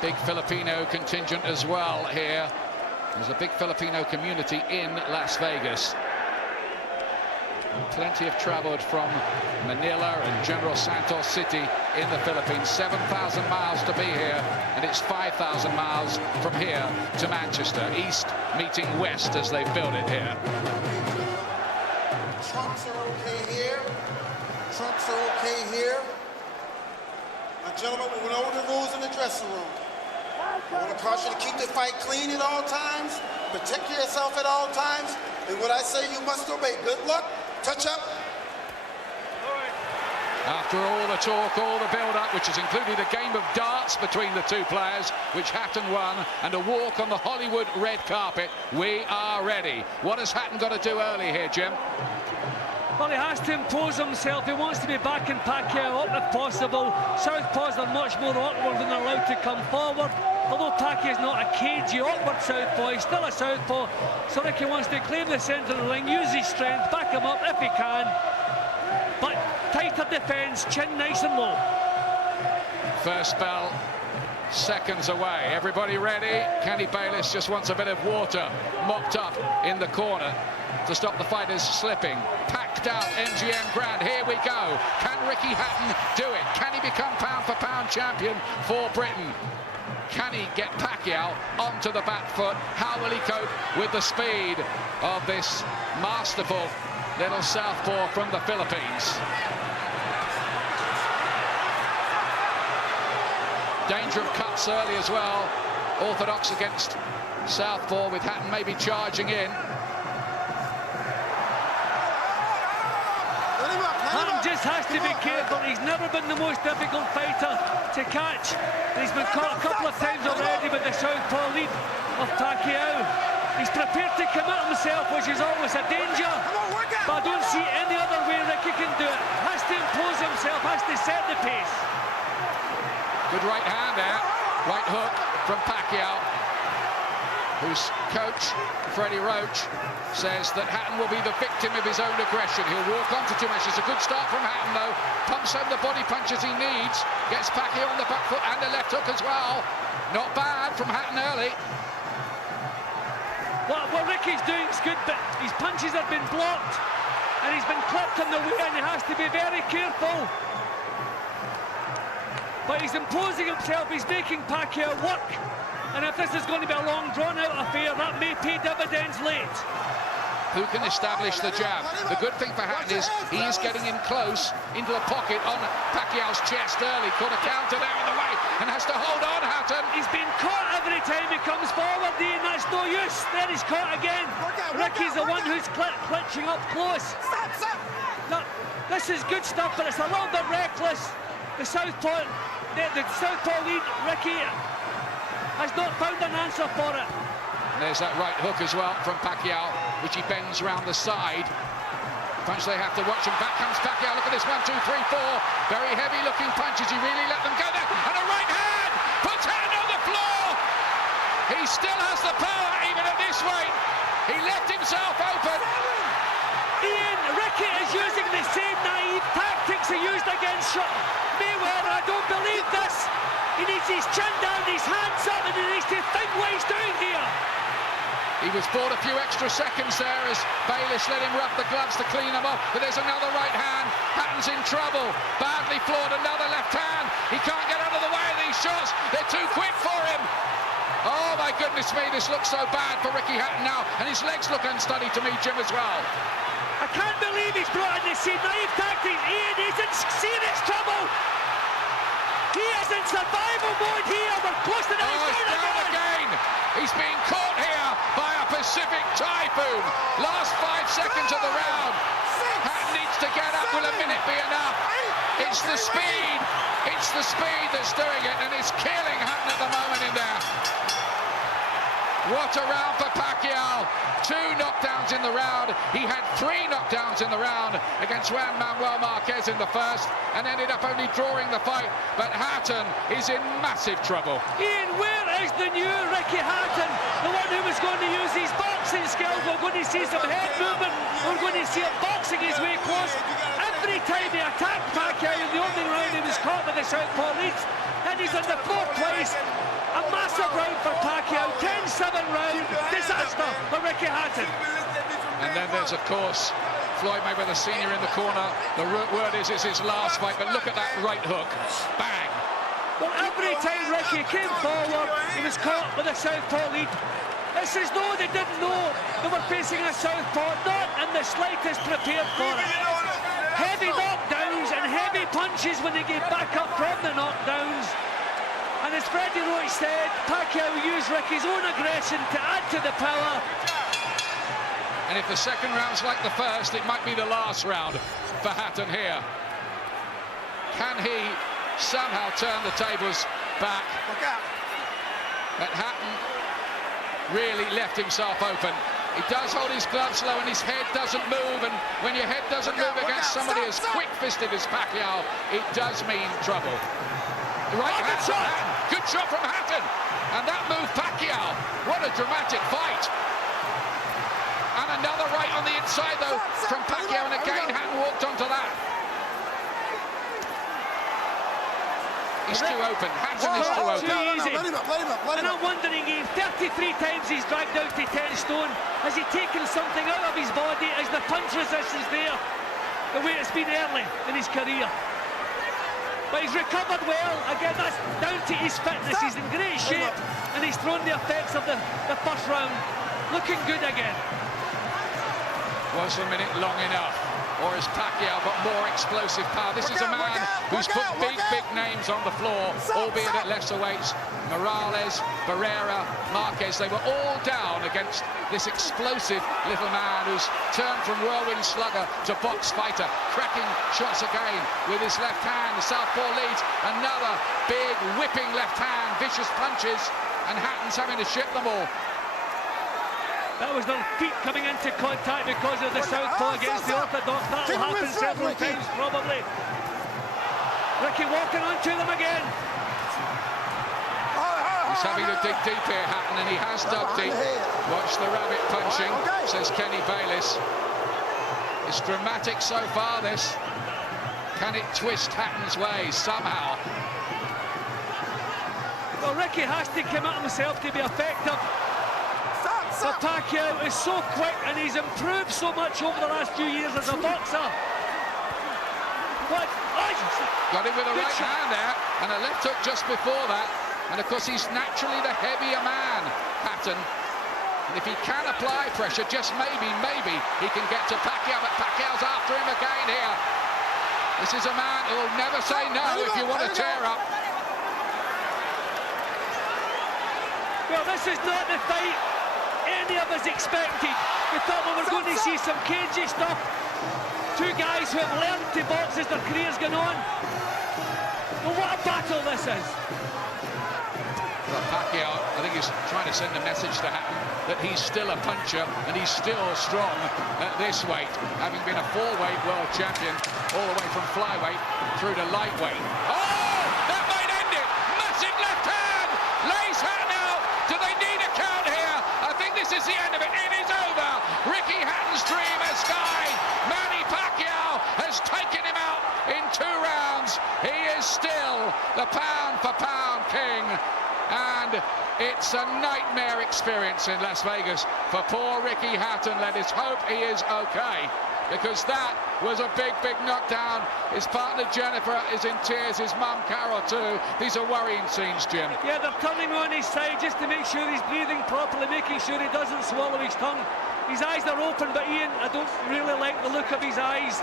Big Filipino contingent as well here. There's a big Filipino community in Las Vegas. Plenty have traveled from Manila and General Santos City in the Philippines. 7,000 miles to be here, and it's 5,000 miles from here to Manchester. East meeting west as they've built it here. Trunks are okay here. Trunks are okay here. Now, gentlemen, we know the rules in the dressing room. I want to caution you to keep the fight clean at all times, protect yourself at all times, and what I say you must obey. Good luck. Touch up. After all the talk, all the build-up, which has included a game of darts between the two players, which Hatton won, and a walk on the Hollywood red carpet, we are ready. What has Hatton got to do early here, Jim? Well, he has to impose himself. He wants to be backing Pacquiao up if possible. Southpaws are much more awkward when they're allowed to come forward. Although Pacquiao's not a cagey, awkward southpaw, he's still a southpaw. So Ricky wants to claim the centre of the ring, use his strength, back him up if he can. But tighter defence, chin nice and low. First bell, seconds away. Everybody ready? Kenny Bayless just wants a bit of water mopped up in the corner to stop the fighters slipping. Packed out MGM Grand. Here we go. Can Ricky Hatton do it? Can he become pound-for-pound champion for Britain? Can he get Pacquiao onto the back foot? How will he cope with the speed of this masterful little southpaw from the Philippines? Danger of cuts early as well. Orthodox against southpaw, with Hatton maybe charging in. Hatton just has to be careful. He's never been the most difficult fighter to catch. He's been caught a couple of times already with the southpaw lead of Pacquiao. He's prepared to commit himself, which is always a danger. But I don't see any other way Ricky can do it. Has to impose himself, has to set the pace. Good right hand there. Right hook from Pacquiao, whose coach, Freddie Roach, says that Hatton will be the victim of his own aggression. He'll walk onto two matches. A good start from Hatton, though. Pumps home the body punches he needs. Gets Pacquiao on the back foot and the left hook as well. Not bad from Hatton early. What Ricky's doing is good, but his punches have been blocked and he's been clipped on the way, and he has to be very careful. But he's imposing himself, he's making Pacquiao work. And if this is going to be a long, drawn-out affair, that may pay dividends late. Who can establish the jab? The good thing for Hatton is he is getting in close into the pocket on Pacquiao's chest early. Caught a counter there in the way and has to hold on, Hatton. He's been caught every time he comes forward, Dean. That's no use. There he's caught again. Ricky's the one who's clinching up close. Now, this is good stuff, but it's a little bit reckless. The southpaw lead, Ricky has not found an answer for it. And there's that right hook as well from Pacquiao, which he bends round the side. Punch they have to watch, and back comes Pacquiao. Look at this, 1, 2, 3, 4. Very heavy looking punches. He really let them go there. And a right hand! Puts hand on the floor! He still has the power even at this weight. He left himself open. Ian, Ricky is using the same naive tactics he used against Mayweather. I don't believe this. He needs his chin down, his hands up, and he needs to think what he's doing here. He was bought a few extra seconds there as Bayless let him rub the gloves to clean them off. But there's another right hand. Hatton's in trouble. Badly floored, another left hand. He can't get out of the way of these shots. They're too quick for him. Oh, my goodness me, this looks so bad for Ricky Hatton now. And his legs look unsteady to me, Jim, as well. I can't believe he's brought in the same naive tactics. Ian, he's in serious trouble. He is in survival mode here. We're close to the he's down again. He's being caught here by a Pacific typhoon. Last 5 seconds of the round. Hatton needs to get up. Will a minute be enough? It's the speed. It's the speed that's doing it, and it's killing Hatton at the moment in there. What a round for Pacquiao. 2 knockdowns in the round. He had 3 knockdowns in the round against Juan Manuel Marquez in the first and ended up only drawing the fight. But Hatton is in massive trouble. Ian, where is the new Ricky Hatton? The one who was going to use his boxing skills. We're going to see some head movement. We're going to see him boxing his way close. Every time he attacked Pacquiao in the opening round, he was caught with the southpaw leads. And he's in the 4th place. A massive round for Pacquiao, 10-7 round, disaster for Ricky Hatton. And then there's, of course, Floyd Mayweather Sr. in the corner. The word is it's his last fight, but look at that right hook. Bang! Well, every time Ricky came forward, he was caught with a southpaw lead. It's as though they didn't know they were facing a southpaw, not in the slightest prepared for it. Heavy knockdowns and heavy punches when they get back up from the knockdowns. And as Freddie Roach said, Pacquiao used Ricky's own aggression to add to the power. And if the second round's like the first, it might be the last round for Hatton here. Can he somehow turn the tables back? But Hatton really left himself open. He does hold his gloves low and his head doesn't move, and when your head doesn't move against somebody as quick-fisted as Pacquiao, it does mean trouble. Right hand from Hatton. Good shot from Hatton. And that moved Pacquiao. What a dramatic fight. And another right on the inside, though, from Pacquiao, and again Hatton walked onto that. He's too open. Hatton is too open. Too easy. Let him up. And I'm wondering, 33 times he's dragged out to 10 stone. Has he taken something out of his body? Is the punch resistance there? The way it's been early in his career. But he's recovered well. Again, that's down to his fitness. He's in great shape, and he's thrown the effects of the first round. Looking good again. Was the minute long enough? Or is Pacquiao got more explosive power? This is a man who's put big names on the floor, albeit at lesser weights. Morales, Barrera, Marquez, they were all down against this explosive little man who's turned from whirlwind slugger to box fighter, cracking shots again with his left hand. The southpaw leads, another big whipping left hand, vicious punches, and Hatton's having to ship them all. That was their feet coming into contact because of the southpaw against the orthodox. That'll happen several times, probably. Ricky walking onto them again. He's having to dig deep here, Hatton, and he has dug deep. Watch the rabbit punching, says Kenny Bayliss. It's dramatic so far, this. Can it twist Hatton's way somehow? Well, Ricky has to commit himself to be effective. But Pacquiao is so quick, and he's improved so much over the last few years as a boxer. What? Got him with a right hand there, and a left hook just before that. And of course, he's naturally the heavier man, Hatton. And if he can apply pressure, just maybe he can get to Pacquiao. But Pacquiao's after him again here. This is a man who will never say no if you want to tear up. Well, this is not the fight any of us expected. We thought we were going to see some cagey stuff. Two guys who have learned to box as their careers gone on. Well, what a battle this is. Well, Pacquiao, I think he's trying to send a message to Hatton that he's still a puncher and he's still strong at this weight, having been a 4-weight world champion all the way from flyweight through to lightweight. Oh, that might end it. Massive left hand. Lays Hatton out. Do they need a count here? I think this is the end of it. It is over. Ricky Hatton's dream has died. Manny Pacquiao has taken him out in 2 rounds. He is still the pound-for-pound king. And it's a nightmare experience in Las Vegas for poor Ricky Hatton. Let us hope he is okay, because that was a big knockdown. His partner Jennifer is in tears, his mum Carol too. These are worrying scenes, Jim. Yeah, they're turning on his side just to make sure he's breathing properly, making sure he doesn't swallow his tongue. His eyes are open, but Ian, I don't really like the look of his eyes.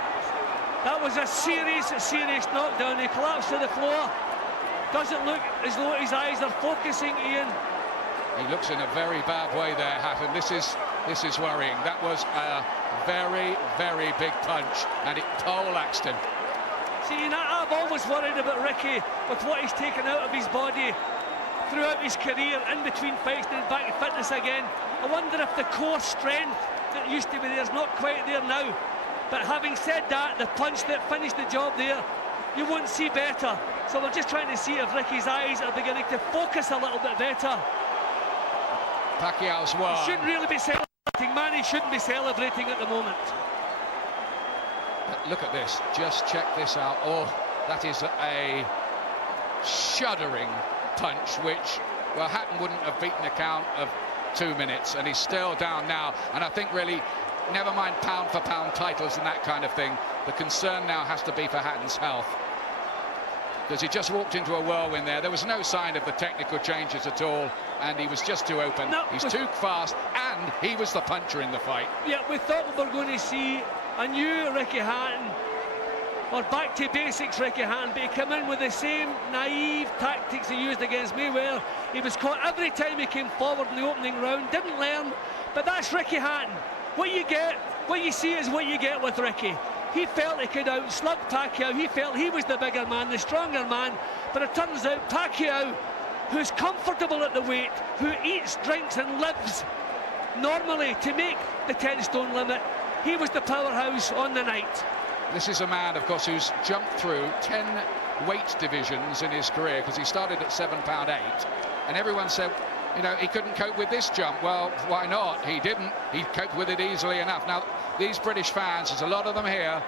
That was a serious knockdown. He collapsed to the floor. Doesn't look as though his eyes are focusing, Ian. He looks in a very bad way there, Hatton. This is worrying. That was a very big punch, and it poleaxed him. See, I've always worried about Ricky with what he's taken out of his body throughout his career, in between fights and back to fitness again. I wonder if the core strength that used to be there is not quite there now. But having said that, the punch that finished the job there, you won't see better. So we're just trying to see if Ricky's eyes are beginning to focus a little bit better. Pacquiao's won. He shouldn't really be celebrating. Manny shouldn't be celebrating at the moment. Look at this. Just check this out. Oh, that is a shuddering punch, which Well, Hatton wouldn't have beaten a count of 2 minutes, and he's still down now. And I think really, never mind pound for pound titles and that kind of thing, the concern now has to be for Hatton's health, because he just walked into a whirlwind there. There was no sign of the technical changes at all, and he was just too open. No, he's too fast, and he was the puncher in the fight. Yeah, we thought we were going to see a new Ricky Hatton, or back to basics Ricky Hatton, but he came in with the same naive tactics he used against me, where he was caught every time he came forward in the opening round, didn't learn. But that's Ricky Hatton. What you get, what you see is what you get with Ricky. He felt he could outslug Pacquiao. He felt he was the bigger man, the stronger man. But it turns out Pacquiao, who's comfortable at the weight, who eats, drinks and lives normally to make the 10-stone limit, he was the powerhouse on the night. This is a man, of course, who's jumped through 10 weight divisions in his career, because he started at 7 pound 8, and everyone said, you know, he couldn't cope with this jump. Well, why not? He didn't. He coped with it easily enough. Now, these British fans, there's a lot of them here,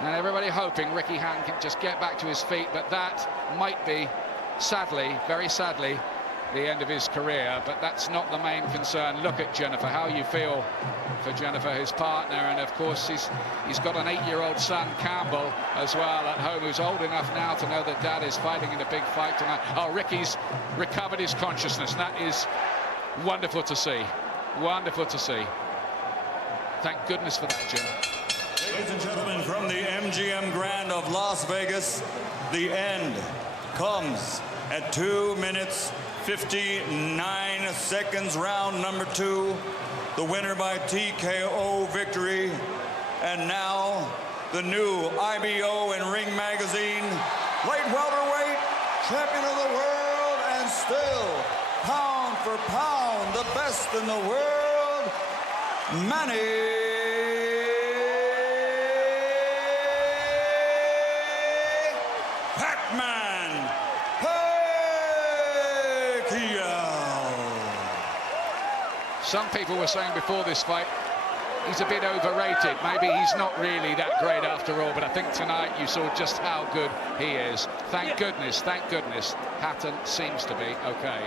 and everybody hoping Ricky Hatton can just get back to his feet, but that might be, sadly, very sadly, the end of his career. But that's not the main concern. Look at Jennifer, how you feel for Jennifer, his partner, and of course he's got an 8-year-old son, Campbell, as well at home, who's old enough now to know that Dad is fighting in a big fight tonight. Oh, Ricky's recovered his consciousness. That is wonderful to see. Wonderful to see. Thank goodness for that, Jim. Ladies and gentlemen, from the MGM Grand of Las Vegas, the end comes at 2 minutes 59 seconds, round number 2. The winner by TKO victory. And now, the new IBO and Ring Magazine light welterweight champion of the world, and still, pound for pound, the best in the world, Manny Some people were saying before this fight, he's a bit overrated. Maybe he's not really that great after all, but I think tonight you saw just how good he is. Thank goodness, Hatton seems to be okay.